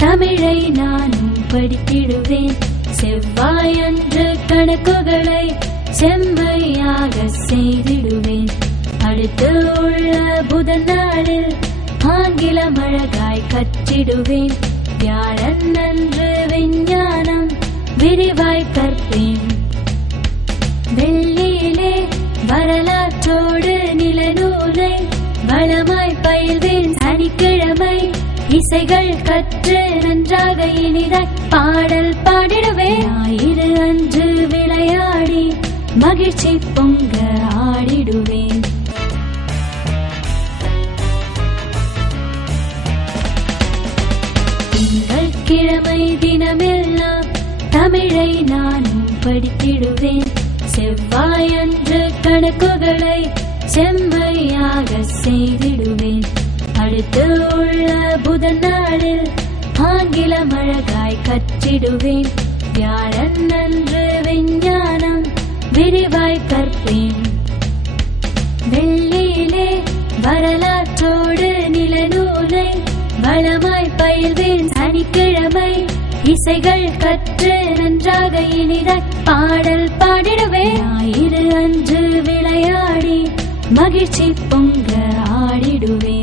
தமிழை நானும் படித்திடுவேன். செவ்வாயன்று கணக்குகளை செம்மையாக செய்திடுவேன். அடுத்து உள்ள புதன் நாளில் ஆங்கிலம் அழகாய் கற்றிடுவேன். வியாழன் அன்று விஞ்ஞானம் விரிவாய் கற்பேன். வெள்ளியிலே வரலாற்றோடு நிலநூலை வளமாய் பயில்வேன். சனிக்கிழமை இசைகள் கற்று நன்றாக இனிதாய் பாடல் பாடிடுவேன். ஞாயிறு அன்று விளையாடி மகிழ்ச்சி பொங்க ஆடிடுவேன். திங்கட்கிழமை தினமெல்லாம் தமிழை நானும் படித்திடுவேன். செவ்வாயன்று கணக்குகளை செம்மையாக செய்திடுவேன். அடுத்து உள்ள புதன் நாளில் ஆங்கிலம் அழகாய் கற்றிடுவேன். வியாழன் அன்று விஞ்ஞானம் விரிவாய் கற்பேன். வெள்ளியிலே வரலாற்றோடு நிலநூலை வளமாய் பயில்வேன். சனிக்கிழமை இசைகள் கற்று நன்றாக இனிதாய் பாடல் பாடிடுவேன். ஞாயிறு அன்று விளையாடி மகிழ்ச்சி பொங்க ஆடிடுவேன்.